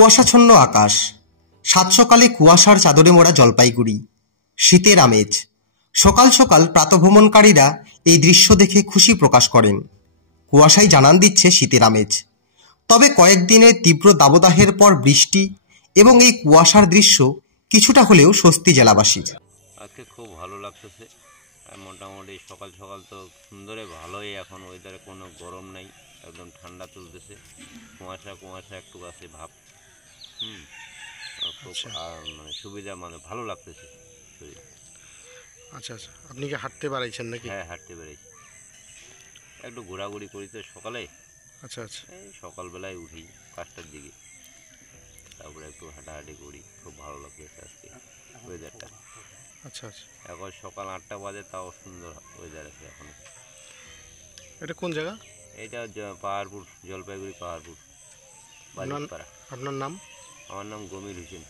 কুয়াশাচ্ছন্ন আকাশ, সাত সকালে কুয়াশার চাদরে মোড়া জলপাইগুড়ি, শীতের আমেজ। সকাল সকাল প্রাতভ্রমণকারীরা এই দৃশ্য দেখে খুশি প্রকাশ করেন। কুয়াশাই জানান দিচ্ছে শীতের আমেজ। তবে কয়েকদিনের তীব্র দাবদাহের পর বৃষ্টি এবং এই কুয়াশার দৃশ্য কিছুটা হলেও স্বস্তি জেলাবাসীর। আজকে খুব ভালো লাগতেছে। মোটামুটি সকাল সকাল তো সুন্দরে ভালোই, এখন ওয়েদারে কোনো গরম নেই, একদম ঠান্ডা চলতেছে। কুয়াশা কুয়াশা একটু আছে ভাব। খুব মানে সুবিধা, মানে ভালো লাগতেছে শরীর। আচ্ছা আচ্ছা, আপনি কি হাঁটতে বেড়াইছেন নাকি? হ্যাঁ, হাঁটতে বেড়াইছি, একটু ঘোরাঘুরি করি তো সকালে। আচ্ছা আচ্ছা, এই সকালবেলায় উঠি 5টার দিকে, তারপরে একটু হাঁটাহাঁটি করি। খুব ভালো লাগতেছে আজকে ওয়েদারটা। আচ্ছা আচ্ছা, এখন সকাল 8টা বাজে, তাও সুন্দর ওয়েদার আছে এখন। এটা কোন জায়গা? এটা পাহাড়পুর, জলপাইগুড়ি পাহাড়পুর, বাজিতপাড়া। আপনার নাম? আমার নাম গমির হোসেন।